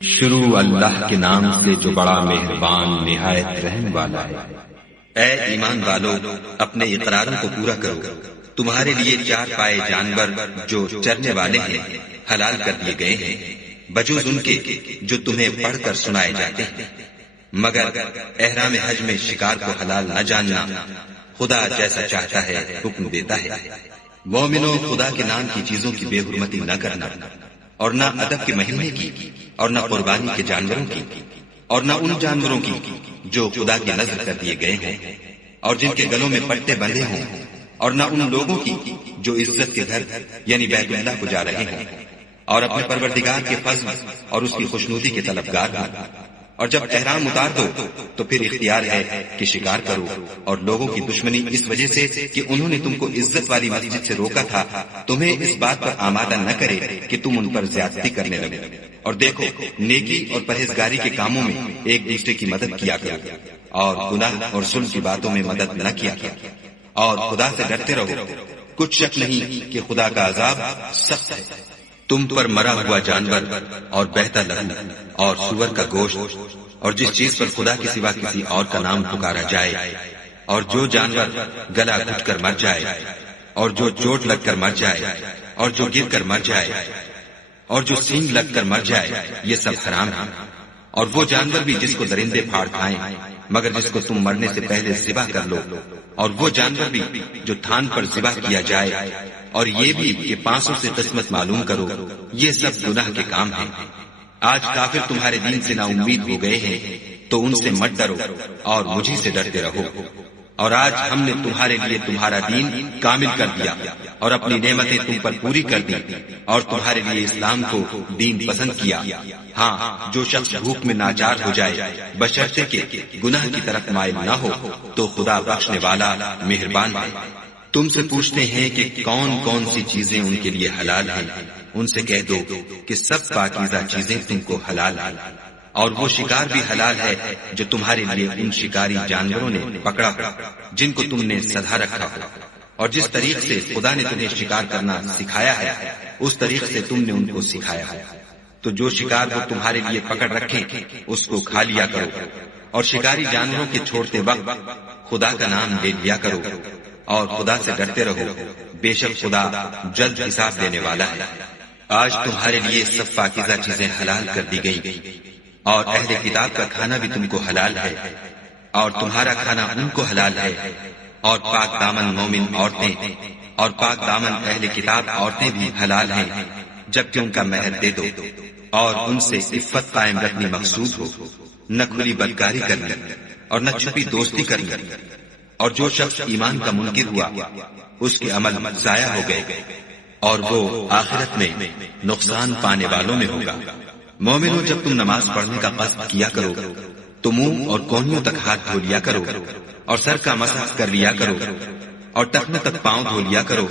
شروع اللہ کے نام سے جو بڑا مہربان نہایت رحم والا ہے۔ اے ایمان والو، اپنے اقراروں کو پورا کرو۔ تمہارے لیے چار پائے جانور جو چرنے والے ہیں حلال کر دیے گئے ہیں، بجوز ان کے جو تمہیں پڑھ کر سنائے جاتے ہیں، مگر احرام حج میں شکار کو حلال نہ جاننا۔ خدا جیسا چاہتا ہے حکم دیتا ہے۔ مومنو، خدا کے نام کی چیزوں کی بے حرمتی نہ کرنا، اور نہ ادب کے مہینے کی، اور نہ قربانی کے جانوروں کی، اور نہ ان جانوروں کی جو خدا کے نذر کر دیے گئے ہیں اور جن کے گلوں میں پٹے بندھے ہوں، اور نہ ان لوگوں کی جو عزت کے گھر یعنی بیت اللہ کو جا رہے ہیں اور اپنے پروردگار کے فضل اور اس کی خوشنودی کے طلبگار ہیں۔ اور جب احرام اتار دو تو پھر اختیار ہے کہ شکار کرو، اور لوگوں کی دشمنی اس وجہ سے کہ انہوں نے تم کو عزت والی مسجد سے روکا تھا تمہیں اس بات پر آمادہ نہ کرے کہ تم ان پر زیادتی کرنے لگے۔ اور دیکھو، نیکی اور پرہیزگاری کے کاموں میں ایک دوسرے کی مدد کیا کرو، اور گناہ اور ظلم کی باتوں میں مدد نہ کیا کرو، اور خدا سے ڈرتے رہو۔ کچھ شک نہیں کہ خدا کا عذاب سخت ہے۔ تم پر مرا ہوا جانور اور بہتا لہو اور سور کا گوشت اور جس چیز پر خدا کے سوا کسی اور کا نام پکارا جائے، اور جو جانور گلا گھٹ کر مر جائے، اور جو چوٹ لگ کر مر جائے، اور جو گر کر مر جائے، اور جو سینگ لگ کر مر جائے، یہ سب حرام ہے۔ اور وہ جانور بھی جس کو درندے پھاڑ کھائیں مگر جس کو تم مرنے سے پہلے ذبح کر لو، اور وہ جانور بھی جو تھان پر ذبح کیا جائے، اور یہ بھی کہ پانسوں سے قسمت معلوم کرو، یہ سب گناہ کے کام ہیں۔ آج کافر تمہارے دین سے نا امید ہو گئے ہیں تو ان سے مت ڈرو اور مجھے سے ڈرتے رہو۔ اور آج ہم نے تمہارے لیے تمہارا دین کامل کر دیا اور اپنی نعمتیں تم پر پوری کر دی، اور تمہارے لیے اسلام کو دین پسند کیا۔ ہاں، جو شخص بھوک میں ناچار ہو جائے بشرطے کہ گناہ کی طرف مائل نہ ہو تو خدا بخشنے والا مہربان ہے۔ تم سے پوچھتے ہیں کہ کون کون سی چیزیں ان کے لیے حلال ہیں، ان سے کہہ دو کہ سب پاکیزہ چیزیں تم کو حلال ہیں، اور وہ شکار بھی حلال ہے جو تمہارے لیے ان شکاری جانوروں نے پکڑا ہو جن کو تم نے سدھا رکھا ہو، اور جس طریق سے خدا نے تمہیں شکار کرنا سکھایا ہے اس طریق سے تم نے ان کو سکھایا ہے۔ تو جو شکار وہ تمہارے لیے پکڑ رکھیں اس کو کھا لیا کرو، اور شکاری جانوروں کے چھوڑتے وقت خدا کا نام لے لیا کرو، اور خدا سے ڈرتے رہو، بے شک خدا جلد حساب دینے والا ہے۔ آج تمہارے لیے سب پاکیزہ چیزیں حلال کر دی گئی، اور اہل کتاب کا کھانا بھی تم کو حلال ہے، اور تمہارا کھانا ان کو حلال ہے، اور پاک دامن مومن عورتیں اور پاک دامن اہل کتاب عورتیں بھی حلال ہیں جبکہ ان کا مہر دے دو، اور ان سے عفت قائم رکھنی مقصود ہو، نہ کھلی بدکاری کرنی اور نہ چھپی دوستی کرنی۔ اور جو شخص ایمان کا منکر ہوا اس کے عمل ضائع ہو گئے، اور وہ آخرت میں نقصان پانے والوں میں ہوگا۔ مومنو، جب تم نماز پڑھنے کا قصد کیا کرو تو منہ اور کونیوں تک ہاتھ دھو لیا کرو، اور سر کا مسح کر لیا کرو، اور ٹخنوں تک پاؤں دھو لیا کرو،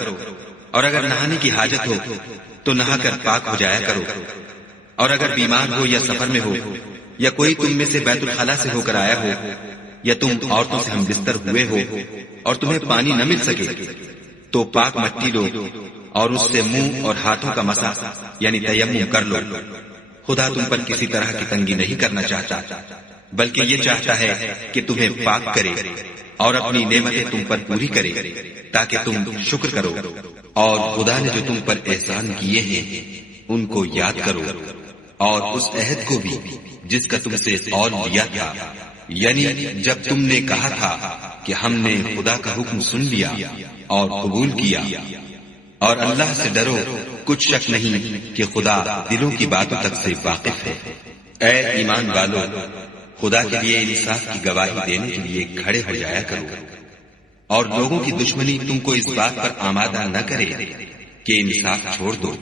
اور اگر نہانے کی حاجت ہو تو نہا کر پاک ہو جایا کرو، اور اگر بیمار ہو یا سفر میں ہو یا کوئی تم میں سے بیت الخلا سے ہو کر آیا ہو، یا تم عورتوں سے ہم بستر ہوئے ہو اور تمہیں پانی نہ مل سکے تو پاک مٹی لو اور اس سے منہ اور ہاتھوں کا مسح یعنی تیمم کر لو۔ خدا تم پر کسی طرح کی تنگی نہیں کرنا چاہتا، بلکہ یہ چاہتا ہے کہ تمہیں پاک کرے اور اپنی نعمتیں تم پر پوری کرے تاکہ تم شکر کرو، اور خدا نے جو تم پر احسان کیے ہیں ان کو یاد کرو، اور اس عہد کو بھی جس کا تم سے قول لیا تھا، یعنی جب تم نے کہا تھا کہ ہم نے خدا کا حکم سن لیا اور قبول کیا۔ اور اللہ سے ڈرو، کچھ شک نہیں کہ خدا دلوں کی باتوں تک سے واقف ہے۔ اے ایمان والو، خدا کے لیے انصاف کی گواہی دینے کے لیے کھڑے ہو جایا کرو، اور لوگوں کی دشمنی تم کو اس بات پر آمادہ نہ کرے کہ انصاف چھوڑ دو۔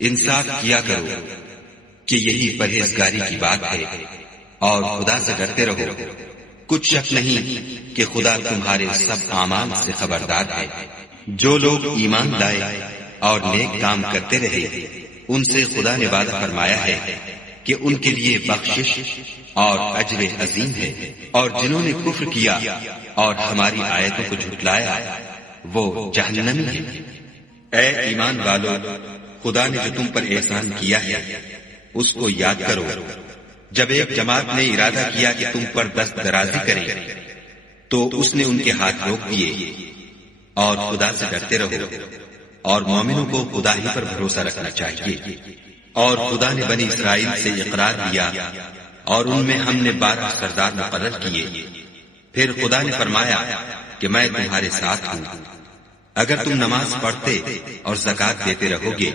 انصاف کیا کرو کہ یہی پرہیزگاری کی بات ہے، اور خدا سے ڈرتے رہو۔ کچھ شک نہیں کہ خدا تمہارے سب اعمال سے خبردار ہے۔ جو لوگ ایمان لائے اور نیک کام کرتے رہے ان سے خدا نے وعدہ فرمایا ہے کہ ان کے لیے بخشش اور اجر عظیم ہے، اور جنہوں نے کفر کیا اور ہماری آیتوں کو جھٹلایا وہ جہنمی ہیں۔ اے ایمان والو، خدا نے جو تم پر احسان کیا ہے اس کو یاد کرو جب ایک جماعت نے ارادہ کیا کہ تم پر دست درازی کرے تو اس نے ان کے ہاتھ روک دیے، اور خدا سے ڈرتے رہو، اور مومنوں کو خدا ہی پر بھروسہ رکھنا چاہیے۔ اور خدا نے بنی اسرائیل سے اقرار لیا اور ان میں ہم نے 12 سردار مقرر کیے۔ پھر خدا نے فرمایا کہ میں تمہارے ساتھ ہوں، اگر تم نماز پڑھتے اور زکوٰۃ دیتے رہو گے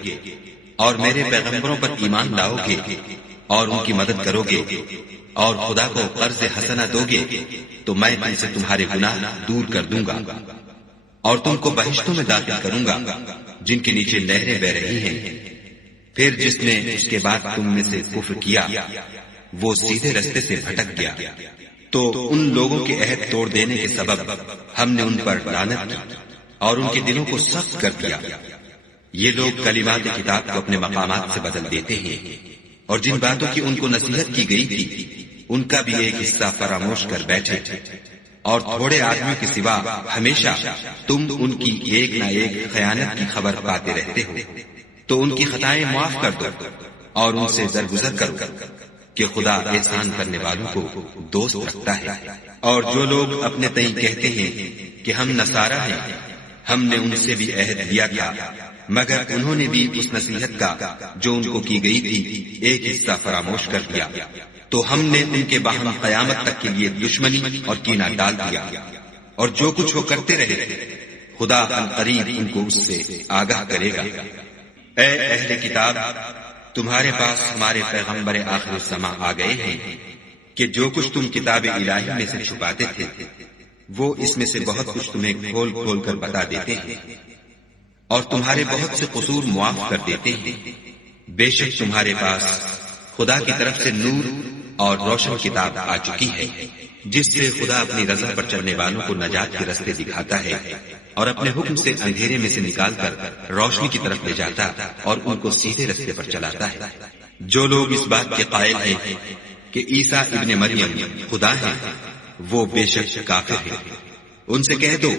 اور میرے پیغمبروں پر ایمان لاؤ گے اور ان کی مدد کرو گے اور خدا کو قرض حسنہ دو گے تو میں تم سے تمہارے گناہ دور کر دوں گا اور تم کو بہشتوں میں داخل کروں گا جن کے نیچے نہریں بہ رہی ہیں۔ پھر جس نے اس کے بعد تم میں سے کفر کیا وہ سیدھے رستے سے بھٹک گیا، تو ان لوگوں کے عہد توڑ دینے کے سبب ہم نے ان پر لعنت کی اور ان کے دلوں کو سخت کر دیا۔ یہ لوگ کلمات کتاب کو اپنے مقامات سے بدل دیتے ہیں، اور جن باتوں کی ان کو نصیحت کی گئی تھی ان کا بھی ایک حصہ فراموش کر بیٹھے، اور تھوڑے آدمیوں کے سوا ہمیشہ تم ان کی ایک نہ ایک خیانت کی خبر پاتے رہتے ہو، تو ان کی خطائیں معاف کر دو اور ان سے درگزر کرو کہ خدا احسان کرنے والوں کو دوست رکھتا ہے۔ اور جو لوگ اپنے تئیں کہتے ہیں کہ ہم نصارہ ہیں، ہم نے ان سے بھی عہد لیا تھا، مگر انہوں نے بھی اس نصیحت کا جو ان کو کی گئی تھی ایک حصہ فراموش کر دیا، تو ہم نے ان کے باہم قیامت تک کے لیے دشمنی اور کینہ ڈال دیا۔ اور جو کچھ وہ کرتے رہے خدا عنقریب ان کو اس سے آگاہ کرے گا۔ اے اہل کتاب، تمہارے پاس ہمارے پیغمبر آخر الزماں آ گئے ہیں کہ جو کچھ تم کتاب الہی میں سے چھپاتے تھے وہ اس میں سے بہت کچھ تمہیں کھول کھول کر بتا دیتے ہیں اور تمہارے بہت سے قصور معاف کر دیتے ہیں۔ بے شک تمہارے پاس خدا کی طرف سے نور اور روشن کتاب آ چکی ہے جس سے خدا اپنی رضا پر چلنے والوں کو نجات کے رستے دکھاتا ہے اور اپنے حکم سے اندھیرے میں سے نکال کر روشنی کی طرف لے جاتا اور ان کو سیدھے رستے پر چلاتا ہے۔ جو لوگ اس بات کے قائل ہیں کہ عیسیٰ ابن مریم خدا ہیں وہ بے شک کافر ہیں۔ ان سے کہہ دو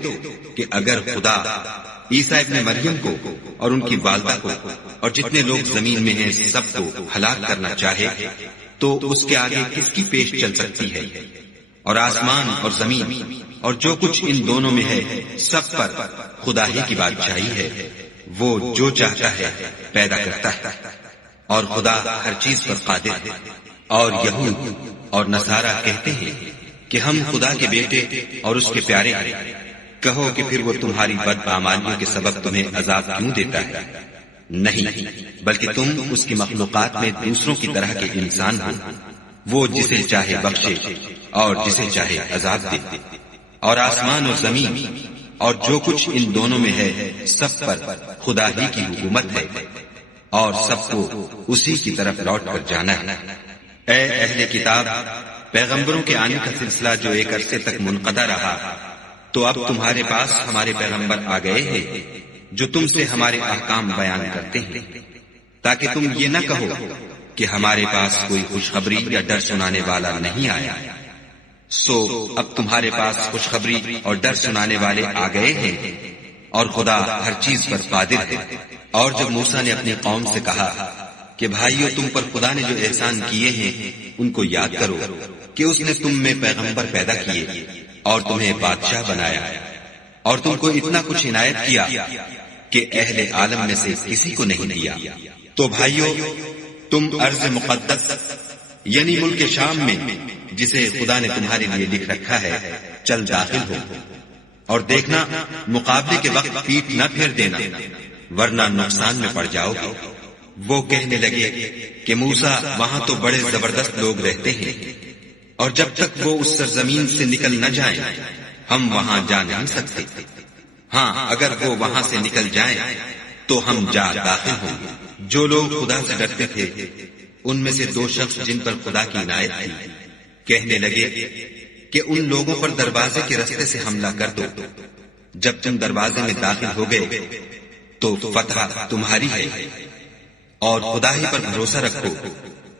کہ اگر خدا عیسیٰ ابن مریم کو اور ان کی والدہ کو اور جتنے لوگ زمین میں ہیں سب کو ہلاک کرنا چاہے تو اس کے آگے کس کی پیش چل سکتی ہے؟ اور آسمان اور زمین اور جو کچھ ان دونوں میں ہے سب پر خدا ہی کی بادشاہی ہے، وہ جو چاہتا ہے پیدا کرتا ہے اور خدا ہر چیز پر قادر ہے۔ اور یہود اور نصارہ کہتے ہیں کہ ہم خدا کے بیٹے اور اس کے پیارے ہیں۔ کہو کہ پھر وہ تمہاری بدعمالیوں کے سبب تمہیں عذاب کیوں دیتا ہے؟ نہیں، بلکہ تم اس کی مخلوقات میں دوسروں کی طرح کے انسان ہو، وہ جسے چاہے بخشے اور جسے چاہے عذاب دے۔ اور آسمان اور زمین اور جو کچھ ان دونوں میں ہے سب پر خدا ہی کی حکومت ہے اور سب کو اسی کی طرف لوٹ کر جانا ہے۔ اے اہل کتاب، پیغمبروں کے آنے کا سلسلہ جو ایک عرصے تک منقطع رہا، تو اب تمہارے پاس ہمارے پیغمبر آ گئے ہیں جو تم سے ہمارے احکام بیان کرتے ہیں، تاکہ تم یہ نہ کہو کہ ہمارے پاس کوئی خوشخبری یا ڈر سنانے والا نہیں آیا۔ سو اب تمہارے پاس خوشخبری اور ڈر سنانے والے آ گئے ہیں اور خدا ہر چیز پر قادر ہے۔ اور جب موسیٰ نے اپنی قوم سے کہا کہ بھائیو، تم پر خدا نے جو احسان کیے ہیں ان کو یاد کرو کہ اس نے تم میں پیغمبر پیدا کیے اور تمہیں بادشاہ بنایا اور تم کو اتنا کچھ عنایت کیا کہ اہل عالم میں سے کسی کو نہیں دیا۔ تو بھائیو، تم ارض مقدس یعنی ملک شام میں جسے خدا نے تمہارے لیے لکھ رکھا ہے چل داخل ہو، اور دیکھنا مقابلے کے وقت پیٹ نہ پھیر دینا ورنہ نقصان میں پڑ جاؤ گے۔ وہ کہنے لگے کہ موسیٰ، وہاں تو بڑے زبردست لوگ رہتے ہیں اور جب تک وہ اس سرزمین سے نکل نہ جائیں ہم وہاں جا نہیں سکتے۔ ہاں، اگر وہ وہاں سے نکل جائیں تو ہم جا داخل ہوں گے۔ جو لوگ خدا سے ڈرتے تھے ان میں سے 2 شخص جن پر خدا کی عنایت تھی کہنے لگے کہ ان لوگوں پر دروازے کے رستے سے حملہ کر دو۔ جب تم دروازے میں داخل ہو گئے تو فتح تمہاری ہے اور خدا ہی پر بھروسہ رکھو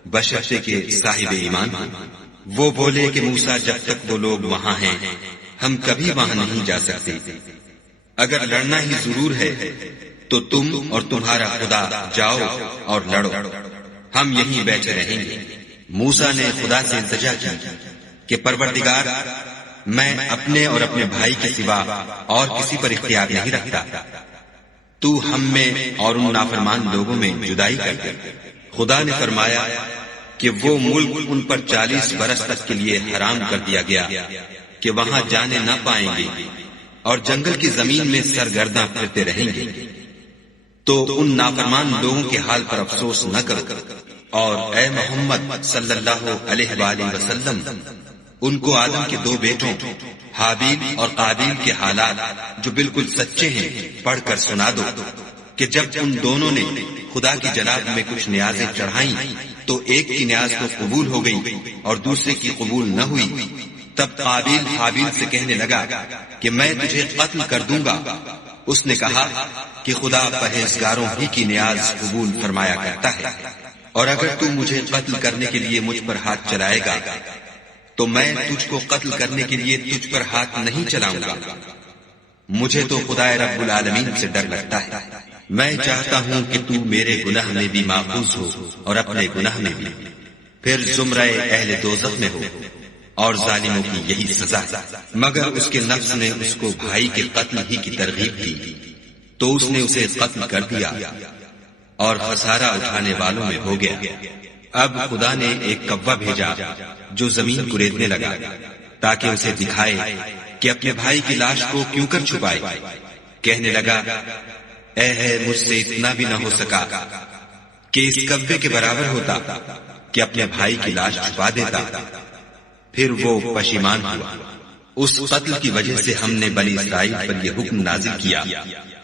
بشرطے کہ صاحب ایمان ہو۔ وہ بولے کہ موسیٰ، جب تک وہ لوگ وہاں ہیں ہم کبھی وہاں نہیں جا سکتے۔ اگر لڑنا ہی ضرور ہے تو تم اور تمہارا خدا جاؤ اور لڑو۔ ہم یہیں بیٹھے رہیں گے۔ موسیٰ نے خدا سے التجا کی کہ پروردگار، میں اپنے اور اپنے بھائی کے سوا اور کسی پر اختیار نہیں رکھتا، تو ہم میں اور ان نافرمان لوگوں میں جدائی کر دے۔ خدا نے فرمایا کہ وہ ملک ان پر 40 برس تک کے لیے حرام کر دیا گیا کہ وہاں جانے نہ پائیں گے، اور جنگل کی زمین میں سرگرداں پھرتے رہیں گے۔ تو ان نافرمان لوگوں کے حال پر افسوس نہ کرو، اور اے محمد صلی اللہ علیہ وآلہ وسلم، ان کو آدم کے 2 بیٹوں حابیل اور قابیل کے حالات جو بالکل سچے ہیں پڑھ کر سنا دو کہ جب ان دونوں نے خدا کی جناب میں کچھ نیازیں چڑھائیں تو ایک کی نیاز تو قبول ہو گئی اور دوسرے کی قبول نہ ہوئی۔ تب قابیل حابیل سے کہنے لگا کہ میں تجھے قتل کر دوں گا۔ اس نے کہا کہ خدا پرہیزگاروں ہی کی نیاز قبول فرمایا کرتا ہے، اور اگر تو مجھے قتل کرنے کے لیے مجھ پر ہاتھ چلائے گا تو میں تجھ کو قتل کرنے کے لیے تجھ پر ہاتھ نہیں چلاؤں گا۔ مجھے تو خدا رب العالمین سے ڈر لگتا ہے، میں چاہتا ہوں کہ تو میرے گناہ میں بھی ماخوذ ہو اور اپنے گناہ میں بھی، پھر زمرہ اہل دوزخ میں ہو، اور ظالموں کی یہی سزا ہے۔ مگر اس کے نفس نے اس کو بھائی کے قتل ہی کی ترغیب دی تو اس نے اسے قتل کر دیا اور خسارہ اٹھانے والوں میں ہو گیا۔ اب خدا نے ایک کوا بھیجا جو زمین کریدنے لگا تاکہ اسے دکھائے کہ اپنے بھائی کی لاش کو کیوں کر چھپائے۔ کہنے لگا، اے ہے مجھ سے اتنا بھی نہ ہو سکا کہ اس کوے کے برابر ہوتا کہ اپنے بھائی کی لاش چھپا دیتا۔ پھر وہ پشیمان ہوا۔ اس قتل کی وجہ سے ہم نے بنی اسرائیل پر یہ حکم نازل کیا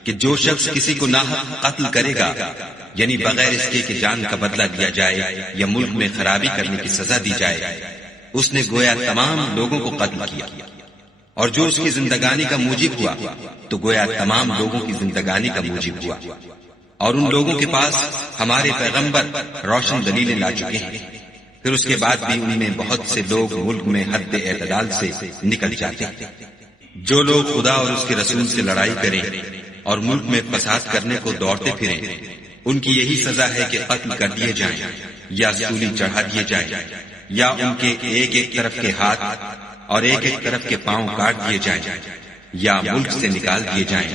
کہ جو شخص کسی کو ناحق قتل کرے گا، یعنی بغیر اس کے کہ جان کا بدلہ دیا جائے یا ملک میں خرابی کرنے کی سزا دی جائے، اس نے گویا تمام لوگوں کو قتل کیا، اور جو اس کی زندگانی کا موجب ہوا تو گویا تمام لوگوں کی زندگانی کا موجب ہوا۔ اور ان لوگوں کے پاس ہمارے پیغمبر روشن دلیلیں لا چکے ہیں، پھر اس کے بعد بھی ان میں بہت سے لوگ ملک میں حد اعتدال سے نکل جاتے ہیں۔ جو لوگ خدا اور اس کے رسول سے لڑائی کریں اور ملک میں فساد کرنے کو دوڑتے پھریں، ان کی یہی سزا ہے کہ قتل کر دیے جائیں یا سولی چڑھا دیے جائیں، یا ان کے ایک ایک طرف کے ہاتھ اور ایک ایک طرف کے پاؤں کاٹ دیے جائیں یا ملک سے نکال دیے جائیں۔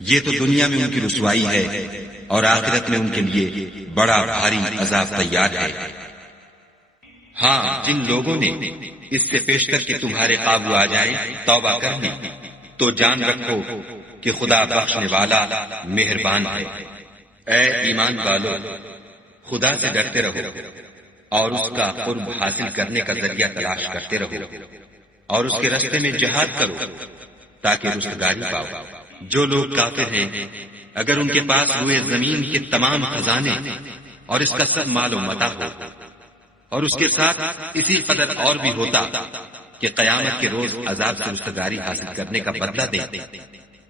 یہ تو دنیا میں ان کی رسوائی ہے، اور آخرت میں ان کے لیے بڑا بھاری عذاب تیار ہے۔ ہاں، جن لوگوں نے اس سے پیشتر کہ تمہارے قابو آ جائیں توبہ کر لی تو جان رکھو کہ خدا بخشنے والا مہربان ہے۔ اے ایمان والو، خدا سے ڈرتے رہو اور اس کا قرب حاصل کرنے کا ذریعہ تلاش کرتے رہو، اور اس کے رستے میں جہاد کرو تاکہ رستگاری پاؤ۔ جو لوگ کافر ہیں، اگر ان کے پاس روئے زمین کے تمام خزانے اور اس کا سب مال و متاع ہو، اور اس کے ساتھ اسی قدر اور بھی ہوتا کہ قیامت کے روز عذاب سے رستگاری حاصل کرنے کا بدلہ دیں،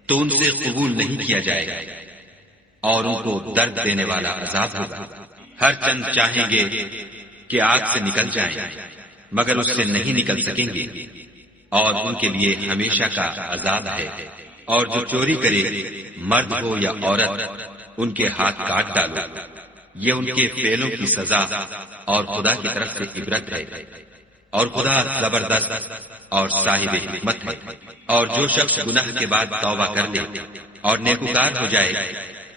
تو ان سے قبول نہیں کیا جائے گا، اور ان کو درد دینے والا عذاب ہوگا۔ ہر چند چاہیں گے کہ آگ سے نکل جائیں، مگر اس سے نہیں نکل سکیں گے، اور ان کے لیے ہمیشہ کا عذاب ہے۔ اور جو چوری کرے، مرد ہو یا عورت، ان کے ہاتھ کاٹ ڈالو، یہ ان کے فعلوں کی سزا اور خدا کی طرف سے عبرت ہے، اور خدا زبردست اور صاحب حکمت ہے۔ اور جو شخص گناہ کے بعد توبہ کر لے اور نیکوکار ہو جائے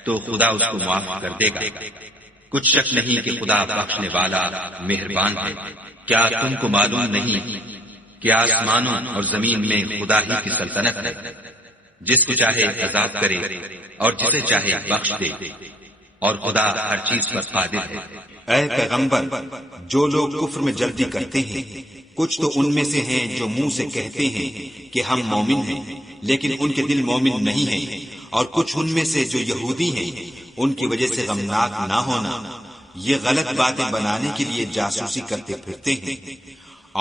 تو خدا اس کو معاف کر دے گا۔ کچھ شک نہیں کہ خدا بخشنے والا مہربان ہے۔ کیا تم کو معلوم نہیں کہ آسمانوں اور زمین میں خدا ہی کی سلطنت ہے، جس کو چاہے عذاب کرے اور جسے چاہے بخش دے، اور خدا ہر چیز پر قادر ہے۔ اے پیغمبر، جو لوگ کفر میں جلدی کرتے ہیں، کچھ تو ان میں سے ہیں جو منہ سے کہتے ہیں کہ ہم مومن ہیں، لیکن ان کے دل مومن نہیں ہیں، اور کچھ ان میں سے جو یہودی ہیں، ان کی وجہ سے غمناک نہ ہونا، یہ غلط باتیں بنانے کے لیے جاسوسی کرتے پھرتے ہیں،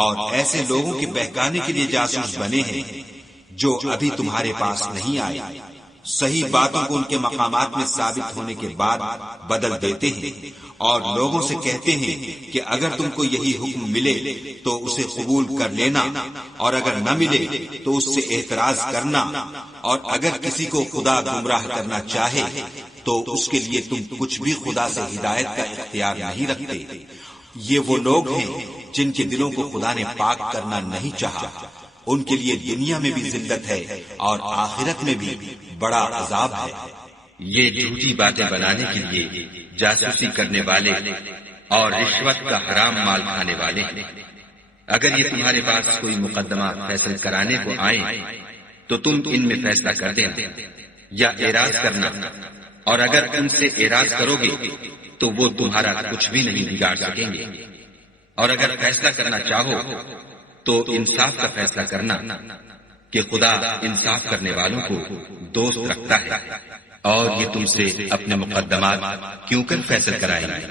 اور ایسے لوگوں کے بہکانے کے لیے جاسوس بنے ہیں جو ابھی تمہارے پاس نہیں آئے، صحیح باتوں کو ان کے مقامات میں ثابت ہونے کے بعد بدل دیتے ہیں، اور لوگوں سے کہتے ہیں کہ اگر تم کو یہی حکم ملے تو اسے قبول کر لینا، اور اگر نہ ملے تو اس سے اعتراض کرنا، اور اگر کسی کو خدا گمراہ کرنا چاہے تو اس کے لیے تم کچھ بھی خدا سے ہدایت کا اختیار نہیں رکھتے۔ یہ وہ لوگ ہیں جن کے دلوں کو خدا نے پاک کرنا نہیں چاہا، ان کے لیے دنیا میں بھی ذلت ہے اور آخرت میں بھی بڑا عذاب ہے۔ یہ جھوٹی باتیں بنانے کے لیے جاسوسی کرنے والے اور رشوت کا حرام مال کھانے والے ہیں۔ اگر یہ تمہارے پاس کوئی مقدمہ فیصل کرانے کو آئیں تو تم ان میں فیصلہ کر دینا یا اعراض کرنا، اور اگر ان سے اعراض کرو گے تو وہ تمہارا کچھ بھی نہیں بگاڑ سکیں گے، اور اگر فیصلہ کرنا چاہو تو انصاف کا فیصلہ کرنا کہ خدا انصاف کرنے والوں کو دوست رکھتا ہے۔ اور یہ تم سے اپنے مقدمات کیوں کر فیصل کرائیں گے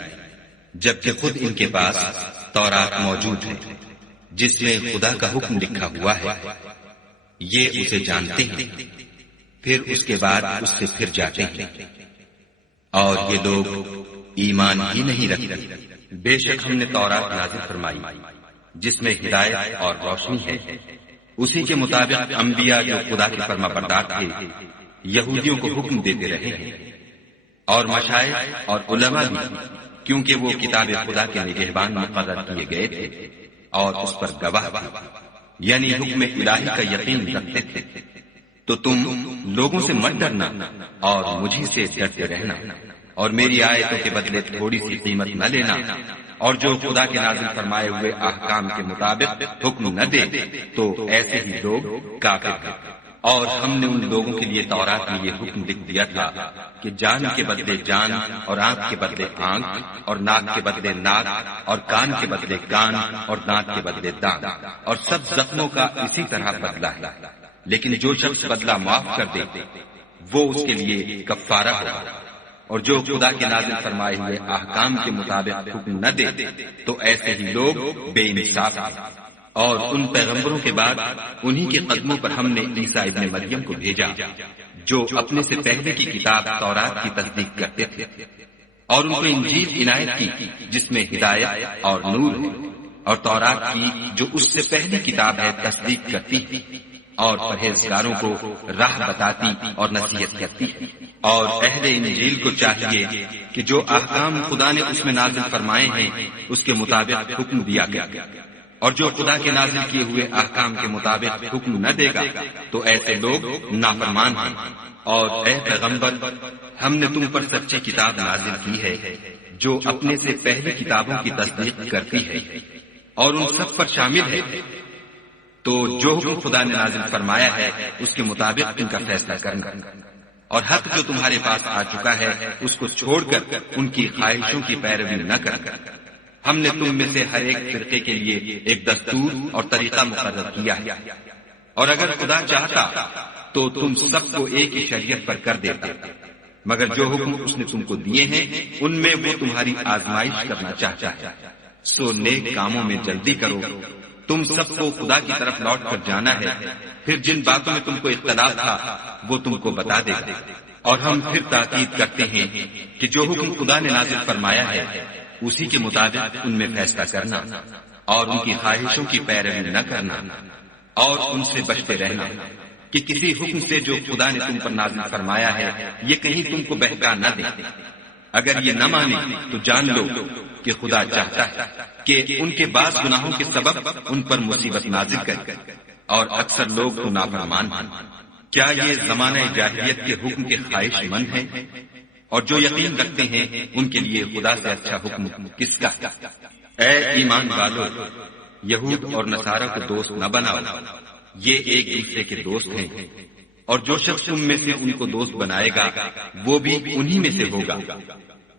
جبکہ خود ان کے پاس تورات موجود ہے جس میں خدا کا حکم لکھا ہوا ہے۔ یہ اسے جانتے ہیں، پھر اس کے بعد اس سے پھر جاتے ہیں، اور یہ لوگ ایمان ہی نہیں رکھتے۔ بے شک ہم نے تورات نازل فرمائی جس میں ہدایت اور روشنی ہے، اسی کے مطابق انبیاء جو خدا کے فرما بردار تھے یہودیوں کو حکم دیتے رہے ہیں، اور مشائخ اور علماء بھی، کیونکہ وہ کتاب خدا کے نگہبان مقرر کیے گئے تھے اور اس پر گواہ تھے، یعنی حکم الہی کا یقین رکھتے تھے۔ تو تم لوگوں سے مت ڈرنا اور مجھے سے ڈرتے رہنا، اور میری آیتوں کے بدلے تھوڑی سی قیمت نہ لینا، اور جو خدا کے نازل فرمائے ہوئے احکام کے مطابق حکم نہ دے تو ایسے ہی لوگ کافر ہیں۔ اور ہم نے ان لوگوں کے لیے تورات میں یہ حکم لکھ دیا تھا کہ جان کے بدلے جان، اور آنکھ کے بدلے آنکھ، اور ناک کے بدلے ناک، اور کان کے بدلے کان، اور دانت کے بدلے دانت، اور سب زخموں کا اسی طرح بدلہ ہے۔ لیکن جو شخص بدلہ معاف کر دے وہ اس کے لیے کفارہ ہوگا، اور جو خدا کے نازل فرمائے ہوئے احکام کے مطابق حکم نہ دے تو ایسے ہی لوگ بے انصاف ہیں۔ اور ان پیغمبروں کے بعد انہی کے قدموں پر ہم نے عیسیٰ ابن مریم کو بھیجا جو اپنے سے پہلے کی کتاب تورات کی تصدیق کرتے تھے، اور ان کو انجیل عنایت کی جس میں ہدایت اور نور ہے، اور تورات کی جو اس سے پہلی کتاب ہے تصدیق کرتی ہے، اور پرہیزگاروں کو راہ بتاتی اور نصیحت کرتی ہے۔ اور اہل انجیل کو چاہیے کہ جو احکام خدا نے اس میں نازل فرمائے ہیں اس کے مطابق حکم دیا گیا، اور جو خدا کے نازل کیے ہوئے احکام کے مطابق حکم نہ دے گا تو ایسے لوگ نافرمان ہیں۔ اور اے پیغمبر، ہم نے تم پر سچی کتاب نازل کی ہے جو اپنے سے پہلے کتابوں کی تصدیق کرتی ہے اور ان سب پر شامل ہے۔ تو جو حکم خدا نے نازل فرمایا ہے اس کے مطابق ان کا فیصلہ کرنا، اور حق جو تمہارے پاس آ چکا ہے اس کو چھوڑ کر ان کی خواہشوں کی پیروی نہ کرنا۔ ہم نے تم میں سے ہر ایک فرقے کے لیے ایک دستور اور طریقہ مقرر کیا ہے، اور اگر خدا چاہتا تو تم سب کو ایک ہی شریعت پر کر دیتا، مگر جو حکم اس نے تم کو دیے ہیں ان میں وہ تمہاری آزمائش کرنا چاہتا ہے۔ سو نیک کاموں میں جلدی کرو، تم سب کو خدا کی طرف لوٹ کر جانا ہے، پھر جن باتوں میں تم کو اختلاف تھا وہ تم کو بتا دے گا۔ اور ہم پھر تاکید کرتے ہیں کہ جو حکم خدا نے نازل فرمایا ہے اسی کے مطابق ان میں فیصلہ کرنا، اور ان کی خواہشوں کی پیروی نہ کرنا، اور ان سے بچتے رہنا کہ کسی حکم سے جو خدا نے تم پر نازل فرمایا ہے یہ کہیں تم کو بہکا نہ دے۔ اگر یہ نہ مانے تو جان لو کہ خدا چاہتا ہے کہ ان کے بعض گناہوں کے سبب ان پر مصیبت نازل کرے، اور اکثر لوگ تو نافرمان ہیں۔ کیا یہ زمانہ جاہلیت کے حکم کے خواہش مند ہیں؟ اور جو یقین رکھتے ہیں ان کے لیے خدا سے اچھا حکم کس کا ہے؟ اے ایمان والو، یہود اور نصارہ کو دوست نہ بناؤ، یہ ایک دوسرے کے دوست ہیں، اور جو شخص تم میں سے ان کو دوست بنائے گا وہ بھی انہی میں سے ہوگا۔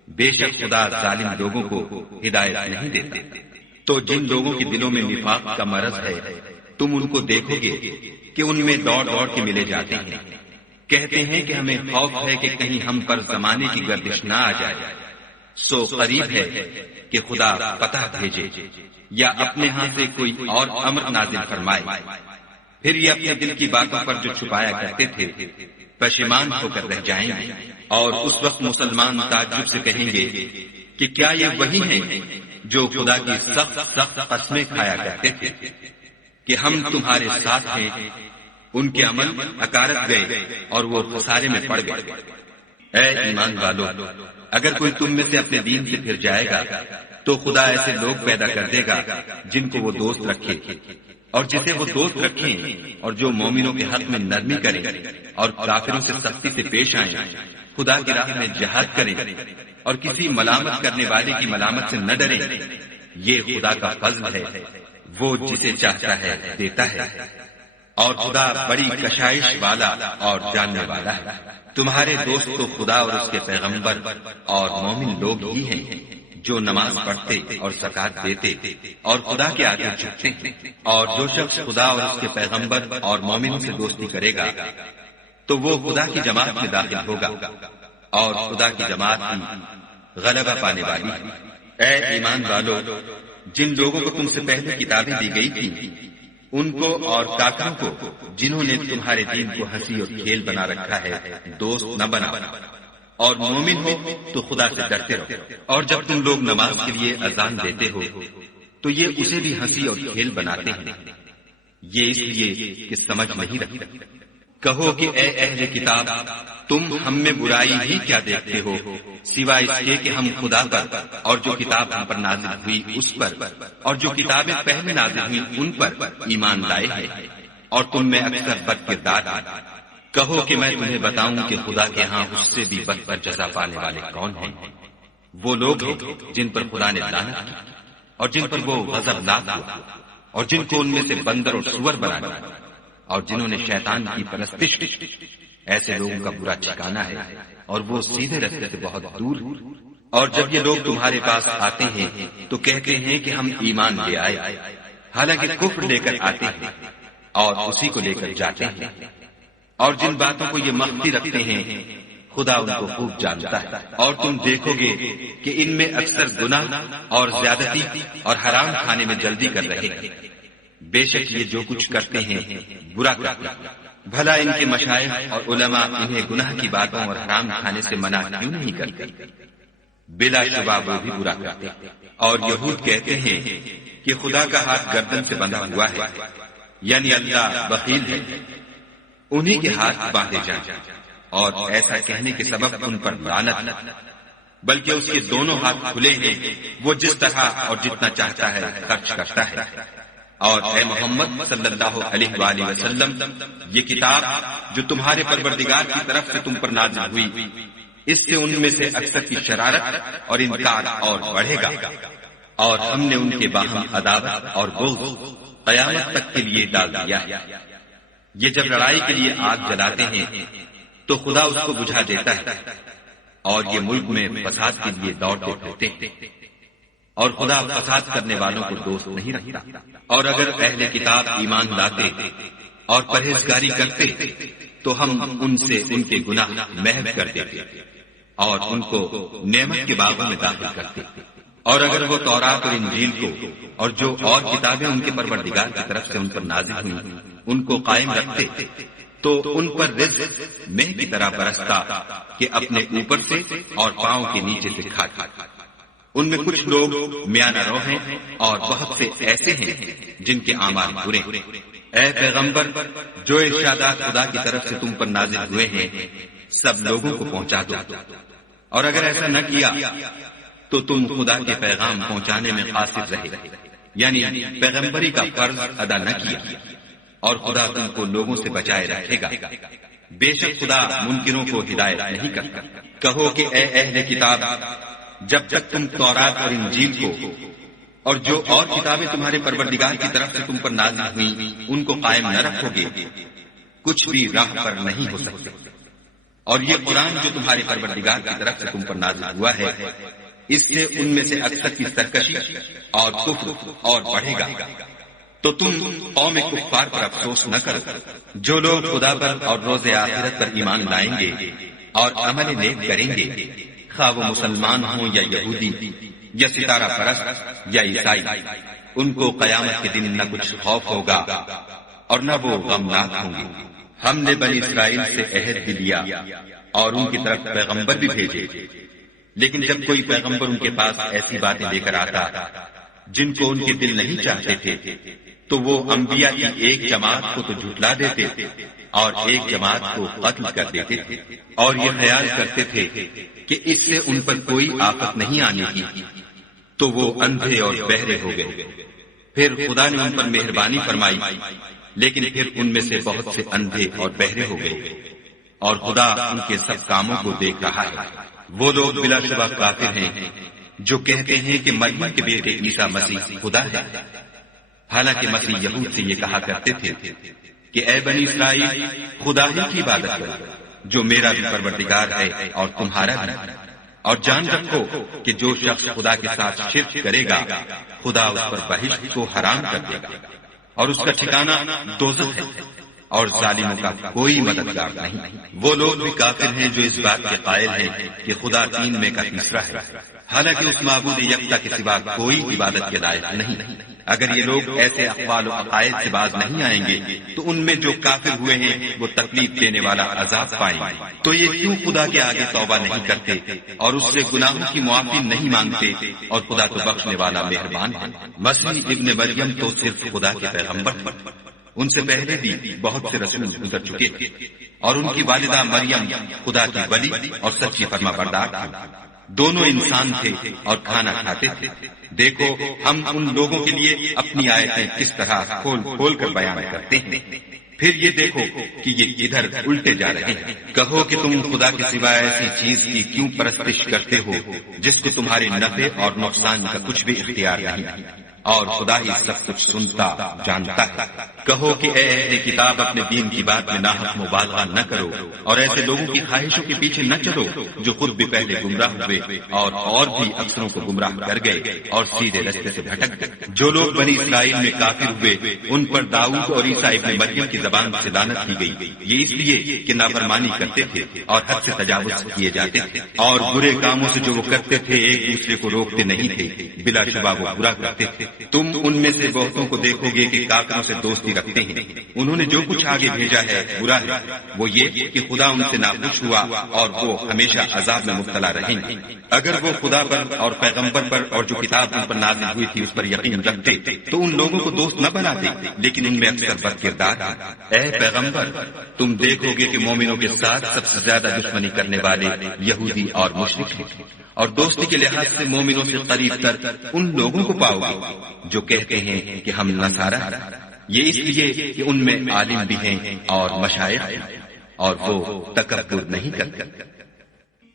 بے شک خدا ظالم لوگوں کو ہدایت نہیں دیتے۔ تو جن لوگوں کے دلوں میں نفاق کا مرض ہے تم ان کو دیکھو گے کہ ان میں دوڑ دوڑ کے ملے جاتے ہیں، کہتے ہیں کہ ہمیں خوف ہے کہ کہیں ہم پر زمانے کی گردش نہ آ جائے۔ سو قریب ہے کہ خدا فتح بھیجے یا اپنے ہاں سے کوئی اور امر نازل فرمائے، پھر یہ اپنے دل کی باتوں پر جو چھپایا کرتے تھے پشیمان ہو کر رہ جائیں گے۔ اور اس وقت مسلمان تعجب سے کہیں گے کہ کیا یہ وہی ہیں جو خدا کی سخت سخت قسمیں کھایا کرتے تھے کہ ہم تمہارے ساتھ ہیں؟ ان کے عمل اکارت گئے اور وہ خسارے میں پڑ گئے۔ اے ایمان والو، اگر کوئی تم میں سے اپنے دین سے پھر جائے گا تو خدا ایسے لوگ پیدا کر دے گا جن کو وہ دوست رکھے اور جسے وہ دوست رکھیں، اور جو مومنوں کے حق میں نرمی کریں اور کافروں سے سختی سے پیش آئیں، خدا کی راہ میں جہاد کریں اور کسی ملامت کرنے والے کی ملامت سے نہ ڈریں۔ یہ خدا کا فضل ہے، وہ جسے چاہتا ہے دیتا ہے، اور خدا بڑی کشائش والا اور جاننے والا ہے۔ تمہارے دوست تو خدا اور اس کے پیغمبر اور مومن لوگ ہی ہیں جو نماز پڑھتے اور زکات دیتے اور خدا کے آگے جھکتے ہیں، اور جو شخص خدا اور اس کے پیغمبر اور مومنوں سے دوستی کرے گا تو وہ خدا کی جماعت میں داخل ہوگا، اور خدا کی جماعت ہی غلبہ پانے والی ہے۔ اے ایمان والو، جن لوگوں کو تم سے پہلے کتابیں دی گئی تھی ان کو اور کافروں کو جنہوں نے تمہارے دین کو ہنسی اور کھیل بنا رکھا ہے دوست نہ بنا، اور مومن ہو تو خدا سے ڈرتے رہو، اور جب تم لوگ نماز کے لیے اذان دیتے ہو تو یہ اسے بھی ہنسی اور کھیل بناتے ہیں، یہ اس لیے کہ سمجھ نہیں رکھتے۔ کہو کہ اے اہل کتاب، تم ہم میں برائی ہی کیا دیکھتے ہو سوائے اس کے کہ ہم خدا پر اور جو کتاب ہم پر نازل ہوئی اس پر اور جو کتابیں پہلے نازل ہوئی ان پر ایمان لائے ہیں، اور تم میں اکثر بد کردار ہیں۔ کہو کہ میں تمہیں بتاؤں کہ خدا کے ہاں اس سے بھی بدتر جزا پانے والے کون ہیں؟ وہ لوگ ہیں جن پر خدا نے لعنت کی اور جن پر وہ غضبناک ہوا، اور جن کو ان میں سے بندر اور سور بنا دیا، اور جنہوں نے شیطان کی پرستش کی۔ ایسے لوگوں کا برا ٹھکانہ ہے اور وہ سیدھے راستے سے بہت دور۔ اور جب یہ لوگ تمہارے پاس آتے ہیں تو کہتے ہیں کہ ہم ایمان لے آئے، حالانکہ کفر لے کر آتے ہیں اور اسی کو لے کر جاتے ہیں، اور جن باتوں کو یہ مخفی رکھتے ہیں خدا ان کو خوب جانتا ہے۔ اور تم دیکھو گے کہ ان میں اکثر گناہ اور زیادتی اور حرام کھانے میں جلدی کر رہے ہیں، بے شک یہ جو کچھ کرتے ہیں برا کرتے ہیں۔ بھلا ان کے مشائخ اور علماء انہیں گناہ کی باتوں اور حرام کھانے سے منع کیوں نہیں کرتے؟ بلا شبہ وہ بھی برا کرتے ہیں۔ اور یہود کہتے ہیں کہ خدا کا ہاتھ گردن سے بندھا ہوا ہے، یعنی اللہ بخیل ہے، انہی کے ہاتھ باندھے جائیں، اور ایسا کہنے کے سبب ان پر لعنت، بلکہ اس کے دونوں ہاتھ کھلے ہیں، وہ جس طرح اور جتنا چاہتا ہے خرچ کرتا ہے۔ اور اے محمد صلی اللہ علیہ وآلہ وسلم، یہ کتاب جو تمہارے پروردگار کی طرف سے تم پر نازل ہوئی، اس سے ان میں سے اکثر کی شرارت اور انکار اور بڑھے گا، اور ہم نے ان کے باہم عداوت اور بغض قیامت تک کے لیے ڈال دیا ہے۔ یہ جب لڑائی کے لیے آگ جلاتے ہیں تو خدا اس کو بجھا دیتا ہے، اور یہ ملک میں فساد کے لیے دوڑتے پھرتے ہیں، اور خدا فساد کرنے والوں کو دوست نہیں رکھتا۔ اور اگر اہل کتاب ایمان لاتے اور پرہیزگاری کرتے تو ہم ان سے ان کے گناہ محو کر دیتے اور ان کو نعمت کے باغوں میں داخل کرتے۔ اور اگر وہ تورات اور انجیل کو اور جو اور کتابیں ان کے پروردگار کی طرف سے ان پر نازل ہوئی ان کو قائم رکھتے تو ان پر رزق مہ کی طرح برستا کہ اپنے اوپر سے اور پاؤں کے نیچے سے کھا۔ ان میں کچھ لوگ میانہ رو ہیں اور بہت سے ایسے ہیں جن کے اعمال برے ہیں۔ اے پیغمبر، جو ارشادات خدا کی طرف سے تم پر نازل ہوئے ہیں سب لوگوں کو پہنچا دو، اور اگر ایسا نہ کیا تو تم خدا کے پیغام پہنچانے میں قاصر رہے، یعنی پیغمبری کا فرض ادا نہ کیا، اور خدا تم کو لوگوں سے بچائے رکھے گا۔ بے شک خدا منکروں کو ہدایت نہیں کرتا۔ کہو کہ اے اہل کتاب، جب تک تم تورات اور انجیل کو اور جو اور کتابیں تمہارے پروردگار کی طرف سے تم پر نازل ہوئی ان کو قائم نہ رکھو گے کچھ بھی راہ پر نہیں ہو سکتے۔ اور یہ قرآن جو تمہارے پروردگار کی طرف سے تم پر نازل ہوا ہے اس سے ان میں سے اکثر کی سرکشی اور کفر اور بڑھے گا۔ تو تم قوم کفار پر افسوس نہ کرو جو لوگ خدا پر اور روز آخرت پر ایمان لائیں گے اور عمل نیک کریں گے، خواہ وہ مسلمان ہوں یا یہودی یا ستارہ پرست یا عیسائی، ان کو قیامت کے دن نہ کچھ خوف ہوگا اور نہ وہ غمناک ہوں گے۔ ہم نے بنی اسرائیل سے عہد بھی لیا اور ان کی طرف پیغمبر بھی بھیجے، لیکن جب کوئی پیغمبر ان کے پاس ایسی باتیں لے کر آتا جن کو ان کے دل نہیں چاہتے تھے تو وہ انبیاء کی ایک جماعت کو تو جھٹلا دیتے اور ایک جماعت کو قتل کر دیتے تھے، اور یہ خیال کرتے تھے کہ اس سے ان پر کوئی آفت نہیں آنے کی، تو وہ اندھے اور بہرے ہو گئے۔ پھر خدا نے ان پر مہربانی فرمائی، لیکن پھر ان میں سے بہت سے اندھے اور بہرے ہو گئے، اور خدا ان کے سب کاموں کو دیکھ رہا ہے۔ وہ لوگ بلا شبہ کافر ہیں جو کہتے ہیں کہ مریم کے بیٹے عیسیٰ مسیح خدا ہے، حالانکہ مسیح یہود سے یہ کہا کرتے تھے کہ اے بنی اسرائیل، خدا ہی کی عبادت کرو جو میرا بھی پروردگار ہے اور تمہارا بھی، اور جان رکھو کہ جو شخص خدا کے ساتھ شرک کرے گا خدا اس پر بہشت کو حرام کر دے گا، اور اس کا ٹھکانہ دوزخ ہے، اور ظالموں کا کوئی مددگار نہیں۔ وہ لوگ بھی کافر ہیں جو اس بات کے قائل ہیں کہ خدا تین میں کا تیسرا ہے، حالانکہ اس معبود یکتا کے سوا کوئی عبادت کے لائق نہیں۔ اگر یہ لوگ ایسے اقوال و عقائد سے باز نہیں آئیں گے تو ان میں جو کافر ہوئے ہیں وہ تکلیف دینے والا عذاب پائیں گے۔ تو یہ کیوں خدا کے آگے توبہ نہیں کرتے اور اس سے گناہوں کی معافی نہیں مانگتے، اور خدا تو بخشنے والا مہربان ہے۔ مسیح ابن مریم تو صرف خدا کے پیغمبر تھے، ان سے پہلے بھی بہت سے رسول گزر چکے تھے، اور ان کی والدہ مریم خدا کی ولی اور سچی فرما بردار تھی۔ دونوں انسان تھے اور کھانا کھاتے تھے۔ دیکھو ہم ان لوگوں کے لیے اپنی آیتیں کس طرح کھول کھول کر بیان کرتے ہیں، پھر یہ دیکھو کہ یہ ادھر الٹے جا رہے ہیں۔ کہو کہ تم خدا کے سوائے ایسی چیز کی کیوں پرستش کرتے ہو جس کو تمہارے نفع اور نقصان کا کچھ بھی اختیار نہیں، اور خدا ہی سب کچھ سنتا جانتا ہے۔ کہو کہ اے اہل کتاب، اپنے دین کی بات میں ناحق مبالغہ نہ کرو، اور ایسے لوگوں کی خواہشوں کے پیچھے نہ چلو جو خود بھی پہلے گمراہ ہوئے اور بھی اکثروں کو گمراہ کر گئے اور سیدھے رستے سے بھٹک گئے۔ جو لوگ بنی اسرائیل میں کافر ہوئے ان پر داؤد اور عیسیٰ ابن مریم کی زبان سے لعنت کی گئی، یہ اس لیے کہ نافرمانی کرتے تھے اور حد سے تجاوز کیے جاتے تھے، اور برے کاموں سے جو وہ کرتے تھے ایک دوسرے کو روکتے نہیں تھے، بلا شبہ وہ برا کرتے تھے۔ تم ان میں سے بہتوں کو دیکھو گے کہ کافروں سے دوستی رکھتے ہیں، انہوں نے جو کچھ آگے بھیجا ہے برا ہے، وہ یہ کہ خدا ان سے ناخوش ہوا اور وہ ہمیشہ عذاب میں مبتلا رہیں گے۔ اگر وہ خدا پر اور پیغمبر پر اور جو کتاب ان پر نازل ہوئی تھی اس پر یقین رکھتے تو ان لوگوں کو دوست نہ بناتے، لیکن ان میں اکثر بد کردار ہیں۔ اے پیغمبر، تم دیکھو گے کہ مومنوں کے ساتھ سب سے زیادہ دشمنی کرنے والے یہودی اور مشرک ہیں، اور دوستی کے لحاظ سے مومنوں سے قریب تر ان لوگوں کو پاؤ گے جو کہتے ہیں کہ ہم نصارہ ہیں، یہ اس لیے کہ ان میں عالم بھی ہیں اور مشائخ ہیں، اور وہ تکبر نہیں کرتے۔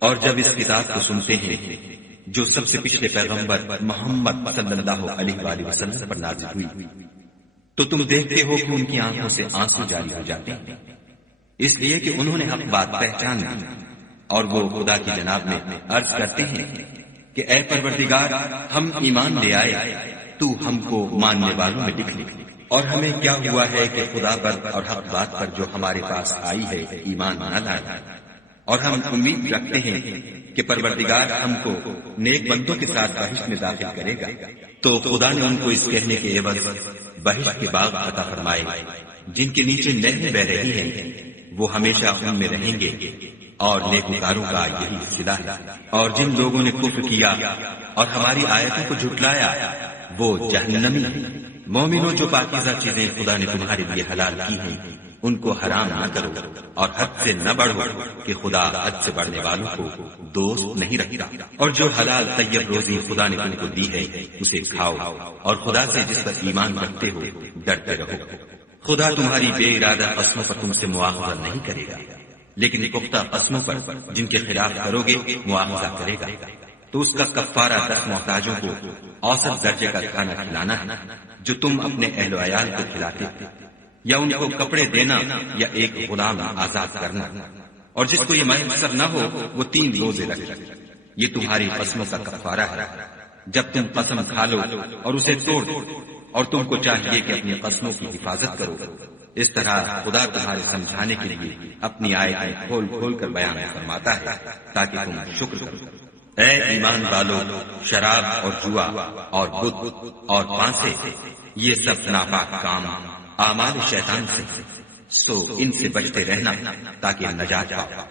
اور جب اس کتاب کو سنتے ہیں جو سب سے پچھلے پیغمبر محمد صلی اللہ علیہ وآلہ وسلم پر نازل ہوئی، تو تم دیکھتے ہو کہ ان کی آنکھوں سے آنسو جاری ہو جاتے ہیں، اس لیے کہ انہوں نے حق بات پہچان لی، اور وہ خدا کی جناب میں عرض کرتے ہیں کہ اے پروردگار، ہم ایمان لے آئے، تو ہم کو ماننے والوں میں لکھ لے، اور ہمیں کیا ہوا ہے کہ خدا پر اور حق بات پر جو ہمارے پاس آئی ہے ایمان نہ لائے، اور ہم امید رکھتے ہیں کہ پروردگار ہم کو نیک بندوں کے ساتھ بہشت میں داخل کرے گا۔ تو خدا نے ان کو اس کہنے کے عوض بہشت کے باغ عطا فرمائے جن کے نیچے نہریں بہ رہی ہیں، وہ ہمیشہ ان میں رہیں گے، اور نیکوکاروں کا یہی صلہ ہے۔ اور جن لوگوں نے کفر کیا اور ہماری آیتوں کو جھٹلایا وہ جہنمی ہیں۔ مومنوں، جو پاکیزہ چیزیں خدا نے تمہارے لیے حلال کی ہیں ان کو حرام نہ کرو، اور حد سے نہ بڑھو کہ خدا حد سے بڑھنے والوں کو دوست نہیں رکھتا۔ اور جو حلال طیب روزی خدا نے تم کو دی ہے اسے کھاؤ، اور خدا سے جس پر ایمان رکھتے ہو ڈرتے رہو۔ خدا تمہاری بے ارادہ قسموں پر تم سے مواخذہ نہیں کرے گا، لیکن پختہ قسموں پر جن کے خلاف کرو گے مواخذہ کرے گا۔ تو اس کا کفارہ 10 محتاجوں کو اوسط درجے کا کھانا کھلانا ہے جو تم اپنے اہل و عیال کو کھلاتے تھے، یا ان کو کپڑے دینا یا ایک غلام آزاد کرنا، اور جس کو یہ میسر نہ ہو وہ 3 روزے رکھے۔ یہ تمہاری قسموں کا کفارہ ہے جب تم قسم کھا لو اور اسے توڑ دو، اور تم کو چاہیے کہ اپنی قسموں کی حفاظت کرو۔ اس طرح خدا تمہارے سمجھانے کے لیے اپنی آیتیں کھول کھول کر بیان فرماتا ہے تاکہ تم شکر کرو۔ اے ایمان والو، شراب اور جوا اور بت اور پانسے، یہ سب ناپاک کام اعمال شیطان سے، سو ان سے بچتے رہنا تاکہ نجات پاؤ۔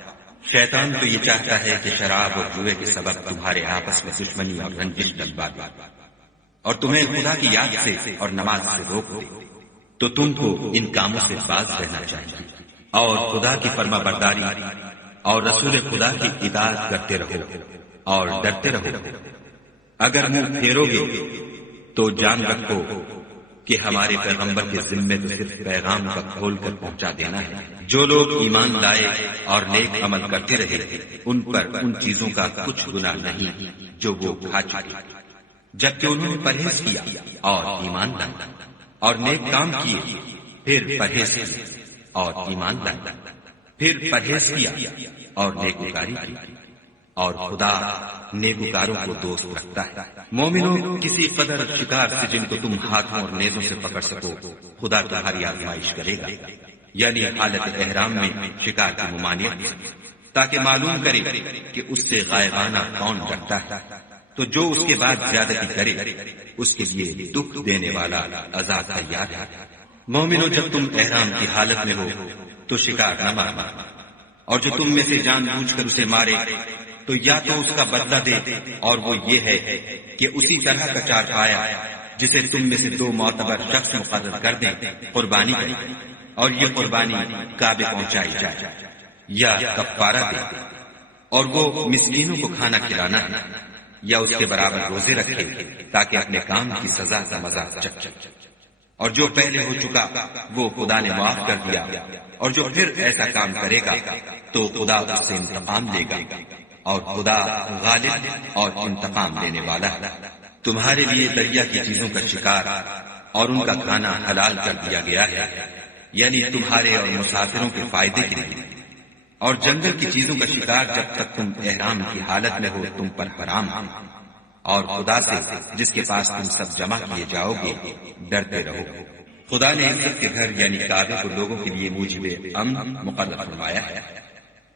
شیطان تو یہ چاہتا ہے کہ شراب اور جوئے کے سبب تمہارے آپس میں دشمنی اور رنجش ڈلوا دے، اور تمہیں خدا کی یاد سے اور نماز سے روک دے، تو تم کو ان کاموں سے باز رہنا چاہیے۔ اور خدا کی فرما برداری اور رسول خدا کی اطاعت کرتے رہو اور ڈرتے رہو۔ اگر منہ پھیرو گے تو جان رکھو کہ ہمارے پیغمبر کے ذمے تو صرف پیغام کا کھول کر پہنچا دینا ہے۔ جو لوگ ایمان لائے اور نیک عمل کرتے رہے ان پر ان چیزوں کا کچھ گناہ نہیں جو وہ کھا چکے، جبکہ انہوں نے پرہیز کیا اور ایمان لایا اور نیک کام کیے، پھر پرہیز کیا اور ایمان لایا، پھر پرہیز کیا اور نیکوکاری کی، اور خدا نیکوکاروں کو دوست رکھتا ہے۔ مومنوں، کسی قدر شکار سے جن کو تم ہاتھوں اور نیزوں سے پکڑ سکو خدا تمہاری آزمائش کرے گا، یعنی حالت احرام میں شکار کی ممانعت، تاکہ معلوم کرے کہ اس سے غائبانہ کون ڈرتا ہے، تو جو اس کے بعد زیادتی کرے اس کے لیے دکھ دینے والا عذاب تیار ہے۔ مومنوں، جب تم احرام کی حالت میں ہو تو شکار نہ مارنا، اور جو تم میں سے جان بوجھ کر اسے مارے تو یا تو اس کا بدلہ دے، اور وہ یہ ہے کہ اسی طرح کا چار پایا جسے تم میں سے 2 معتبر شخص مقرر کر دیں قربانی کرے، اور یہ قربانی کعبے پہنچائی جائے، یا کفارہ دے، اور وہ مسکینوں کو کھانا کھلانا ہے، یا اس کے برابر روزے رکھے تاکہ اپنے کام کی سزا کا مزہ چکھے۔ اور جو پہلے ہو چکا وہ خدا نے معاف کر دیا، اور جو پھر ایسا کام کرے گا تو خدا اس سے انتقام لے گا، اور خدا غالب اور انتقام لینے والا ہے۔ تمہارے لیے دریا کی چیزوں کا شکار اور ان کا کھانا حلال کر دیا گیا ہے، یعنی تمہارے اور مسافروں کے فائدے کے لیے، اور جنگل کی چیزوں کا شکار جب تک تم احرام کی حالت میں ہو تم پر حرام ہے، اور خدا سے جس کے پاس تم سب جمع کیے جاؤ گے ڈرتے رہو۔ خدا نے عزت کے گھر یعنی کعبے کو لوگوں کے لیے موجب امن مقرر فرمایا ہے،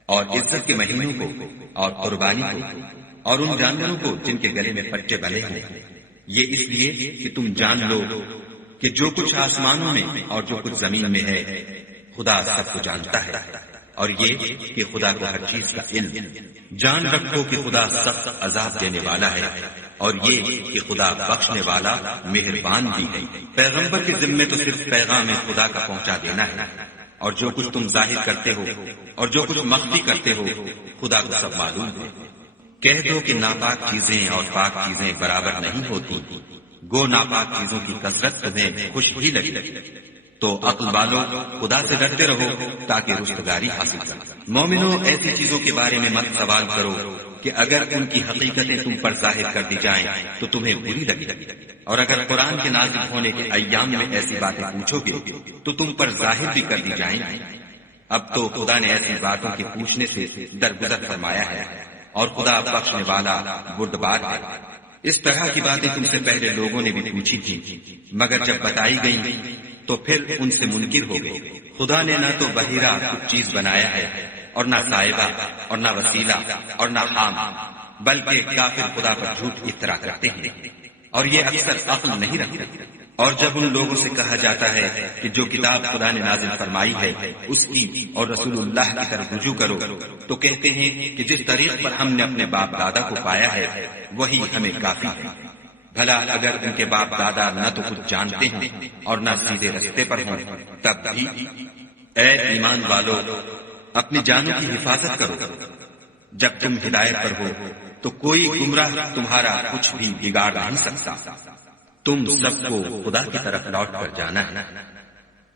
اور عزت کے مہینوں کو اور قربانی کو اور ان جانوروں کو جن کے گلے میں پٹے بنے ہیں، یہ اس لیے کہ تم جان لو کہ جو کچھ آسمانوں میں اور جو کچھ زمین میں ہے خدا سب کو جانتا ہے، اور یہ کہ خدا کو ہر چیز کا علم۔ جان رکھو کہ خدا سخت عذاب دینے والا ہے، اور یہ کہ خدا بخشنے والا مہربان بھی ہے۔ پیغمبر کے ذمے تو صرف پیغام خدا کا پہنچا دینا ہے، اور جو کچھ تم ظاہر کرتے ہو اور جو کچھ مخفی کرتے ہو خدا کو سب معلوم ہے۔ کہہ دو کہ ناپاک چیزیں اور پاک چیزیں برابر نہیں ہوتی، گو ناپاک چیزوں کی کثرت تمہیں خوش ہی لگے، تو عقل والوں خدا سے ڈرتے رہو تاکہ رستگاری حاصل کرو۔ مومنوں، ایسی چیزوں کے بارے میں مت سوال کرو کہ اگر ان کی حقیقتیں تم پر ظاہر کر دی جائیں تو تمہیں بری لگے، اور اگر قرآن کے نازل ہونے کے ایام میں ایسی باتیں پوچھو گے تو تم پر ظاہر بھی کر دی جائیں گی۔ اب تو خدا نے ایسی باتوں کے پوچھنے سے درگزر فرمایا ہے، اور خدا بخشنے والا بردبار ہے۔ اس طرح کی باتیں تم سے پہلے لوگوں نے بھی پوچھی تھی، مگر جب بتائی گئیں تو پھر ان سے منکر ہو گئے۔ خدا نے نہ تو بحیرہ کچھ چیز بنایا ہے، اور نہ صاحبہ، اور نہ وسیلہ، اور نہ حام، بلکہ کافر خدا پر جھوٹ افطرا کرتے ہیں، اور یہ اکثر عقل نہیں رکھتے۔ اور جب ان لوگوں سے کہا جاتا ہے کہ جو کتاب خدا نے نازل فرمائی ہے اس کی اور رسول اللہ کی طرف رجوع کرو، تو کہتے ہیں کہ جس طریق پر ہم نے اپنے باپ دادا کو پایا ہے وہی ہمیں کافی ہے۔ بھلا اگر ان کے باپ دادا نہ تو کچھ جانتے ہوں اور نہ سیدھے رستے پر ہوں تب بھی، اے ایمان والو، اپنی جانوں کی حفاظت کرو۔ جب تم ہدایت پر ہو تو کوئی گمراہ تمہارا کچھ بھی بگاڑ نہیں سکتا۔ تم سب کو خدا کی طرف لوٹ کر جانا ہے،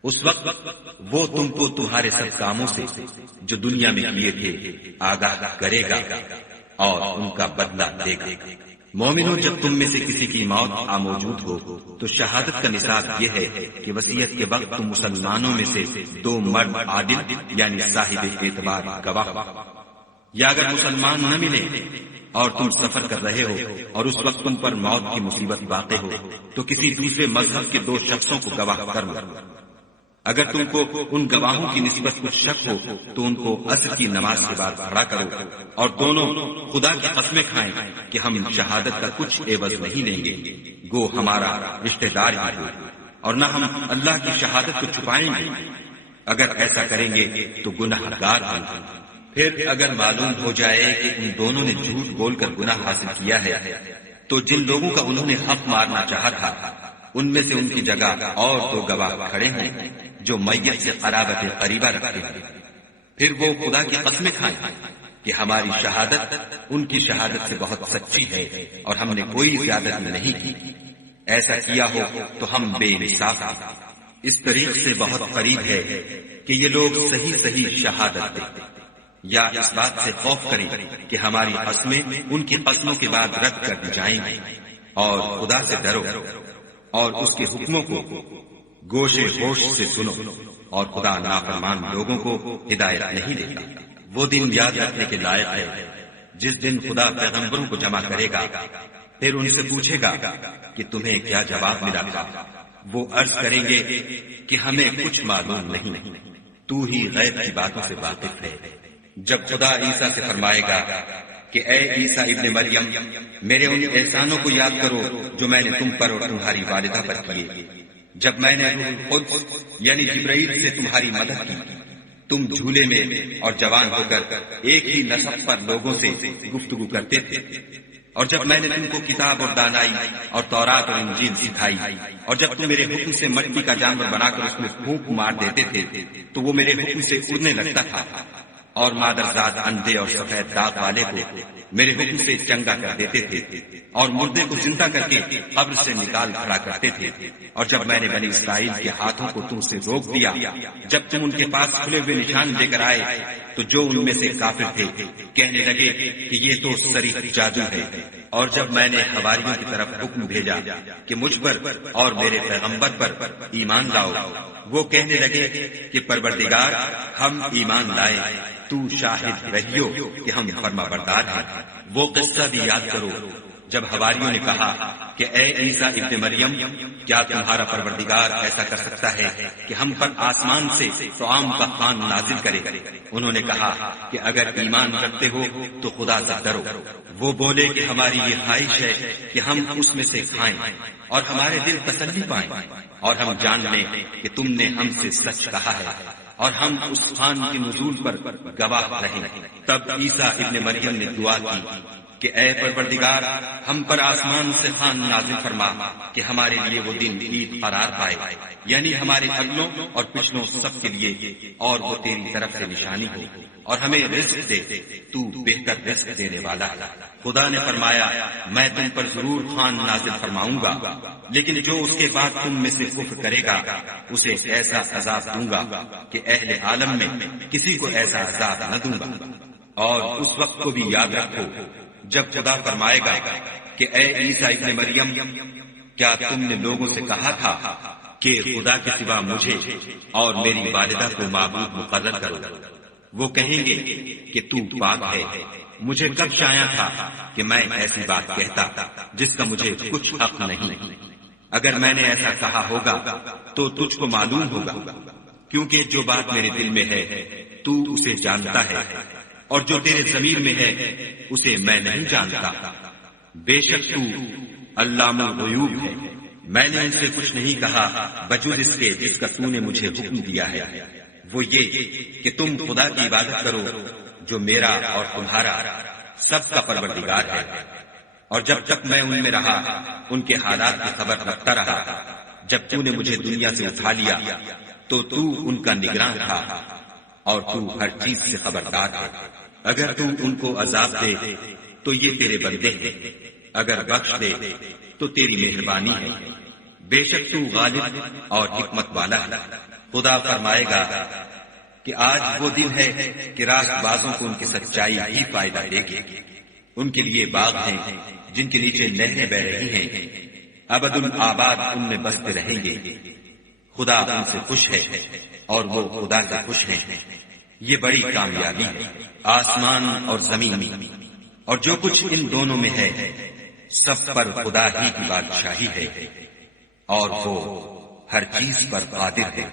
اس وقت وہ تم کو تمہارے سب کاموں سے جو دنیا میں کیے تھے آگاہ کرے گا اور ان کا بدلہ دے گا۔ مومنوں، جب تم میں سے کسی کی موت موجود ہو تو شہادت کا نصاب یہ ہے کہ وصیت کے وقت تم مسلمانوں میں سے 2 مرد عادل یعنی صاحب اعتبار گواہ، یا اگر مسلمان نہ ملے اور تم سفر کر رہے ہو اور اس وقت تم پر موت کی مصیبت واقع ہو تو کسی دوسرے مذہب کے 2 شخصوں کو گواہ کر لو۔ اگر تم کو ان گواہوں کی نسبت کچھ شک ہو تو ان کو عصر کی نماز کے بعد کھڑا کرو، اور دونوں خدا کی قسمیں کھائیں کہ ہم شہادت کا کچھ عوض نہیں لیں گے، گو ہمارا رشتہ دار ہی ہو، اور نہ ہم اللہ کی شہادت کو چھپائیں گے۔ اگر ایسا کریں گے تو گناہ گار ہوں گے۔ پھر اگر معلوم ہو جائے کہ ان دونوں نے جھوٹ بول کر گناہ حاصل کیا ہے تو جن لوگوں کا انہوں نے حق مارنا چاہا تھا ان میں سے ان کی جگہ اور 2 گواہ کھڑے ہیں جو میت سے قرابت قریبہ رکھتے ہیں، پھر وہ خدا کی قسمیں کھائیں کہ ہماری شہادت ان کی شہادت سے بہت سچی ہے اور ہم نے کوئی زیادتی نہیں کی، ایسا کیا ہو تو ہم بے انصاف ہیں۔ اس طریق سے بہت قریب ہے کہ یہ لوگ صحیح صحیح شہادت دیں، یا اس بات سے خوف کریں کہ ہماری قسمیں ان کی قسموں کے بعد رد کر دی جائیں گی، اور خدا سے ڈرو اور اس کے حکموں کو گوش ہوش سے سنو، اور خدا نافرمان لوگوں کو ہدایت نہیں دیتا۔ وہ دن یاد رکھنے کے لائق ہے جس دن خدا پیغمبروں کو جمع کرے گا، پھر ان سے پوچھے گا کہ تمہیں کیا جواب ملا تھا۔ وہ عرض کریں گے کہ ہمیں کچھ معلوم نہیں، تو ہی غیب کی باتوں سے واقف ہے۔ جب خدا عیسیٰ سے فرمائے گا کہ اے عیسیٰ ابن مریم، میرے ان احسانوں کو یاد کرو جو میں نے تم پر اور تمہاری والدہ پر کیے، جب میں نے روح القدس یعنی جبرائیل سے تمہاری مدد کی، تم جھولے میں اور جوان ہو کر ایک ہی نسب پر لوگوں سے گفتگو کرتے تھے، اور جب میں نے تم کو کتاب اور دانائی اور تورات اور انجیل سکھائی، اور جب تم میرے حکم سے مٹی کا جانور بنا کر اس میں پھونک مار دیتے تھے تو وہ میرے حکم سے اڑنے لگتا تھا، اور مادرزاد اندھے اور سفید داغ والے کو میرے حکم سے چنگا کر دیتے تھے، اور مردے کو زندہ کر کے قبر سے نکال کھڑا کرتے تھے، اور جب میں نے بنی اسرائیل کے ہاتھوں کو تم سے روک دیا جب تم ان کے پاس کھلے ہوئے نشان لے کر آئے، تو جو ان میں سے کافر تھے کہنے لگے کہ یہ تو صریح جادو ہے، اور جب میں نے حواریوں کی طرف حکم بھیجا کہ مجھ پر اور میرے پیغمبر پر ایمان لاؤ، وہ کہنے لگے کہ پروردگار ہم ایمان لائے، تو شاہد رہیو کہ ہم فرما بردار ہیں۔ وہ قصہ بھی یاد کرو جب حواریوں نے کہا کہ اے عیسیٰ ابن مریم، کیا تمہارا پروردگار ایسا کر سکتا ہے کہ ہم پر آسمان سے طعام کا خوان نازل کرے؟ انہوں نے کہا کہ اگر ایمان رکھتے ہو تو خدا سے ڈرو۔ وہ بولے کہ ہماری یہ خواہش ہے کہ ہم اس میں سے کھائیں اور ہمارے دل تسلی پائیں، اور ہم جان لیں کہ تم نے ہم سے سچ کہا ہے، اور ہم اس خوان کے نزول پر گواہ رہیں۔ تب عیسیٰ ابن مریم نے دعا کی کہ اے پروردگار، ہم پر آسمان سے خوان نازل فرما کہ ہمارے لیے وہ دن عید قرار پائے، یعنی ہمارے اگلوں اور پچھلوں سب کے لیے، اور وہ تیری طرف سے نشانی ہو، اور ہمیں رزق دے، تو بہتر رزق دینے والا ہے۔ خدا نے فرمایا میں تم پر ضرور خوان نازل فرماؤں گا، لیکن جو اس کے بعد تم میں سے کفر کرے گا اسے ایسا عذاب دوں گا کہ اہل عالم میں کسی کو ایسا عذاب نہ دوں گا۔ اور اس وقت کو بھی یاد رکھو جب خدا فرمائے گا کہ اے عیسیٰ ابن مریم، کیا تم نے لوگوں سے کہا تھا کہ خدا کے سوا مجھے اور میری والدہ کو معبود مقرر کرو؟ وہ کہیں گے کہ تو پاک ہے، مجھے کب شایع تھا کہ میں ایسی بات کہتا جس کا مجھے کچھ حق نہیں؟ اگر میں نے ایسا کہا ہوگا تو تجھ کو معلوم ہوگا، کیونکہ جو بات میرے دل میں ہے تو اسے جانتا ہے، اور جو تیرے ضمیر میں ہے اسے میں نہیں جانتا۔ بے شک تو علام الغیوب ہے۔ میں نے ان سے کچھ نہیں کہا بجز اس کے جس کا تو نے مجھے حکم دیا ہے، وہ یہ کہ تم خدا کی عبادت کرو جو میرا اور تمہارا سب کا پروردگار ہے۔ اور جب تک میں ان میں رہا ان کے حالات کی خبر رکھتا رہا۔ جب تو نے مجھے دنیا سے اٹھا لیا تو تو ان کا نگراں تھا، اور تو ہر چیز سے خبردار ہے۔ اگر تو ان کو عذاب دے تو یہ تیرے بندے ہیں، اگر بخش دے تو تیری مہربانی ہے، بے شک تو غالب اور حکمت والا ہے۔ خدا فرمائے گا کہ آج وہ دن ہے کہ راست بازوں کو ان کی سچائی ہی فائدہ دے گی۔ ان کے لیے باغ ہیں جن کے نیچے نہریں بہ رہی ہیں، ابد الآباد ان میں بستے رہیں گے۔ خدا ان سے خوش ہے اور وہ خدا سے خوش ہیں۔ یہ بڑی کامیابی ہے آسمان اور زمین میں، اور جو کچھ ان دونوں میں ہے سب پر خدا ہی کی بادشاہی ہے، اور وہ ہر چیز پر قادر ہے۔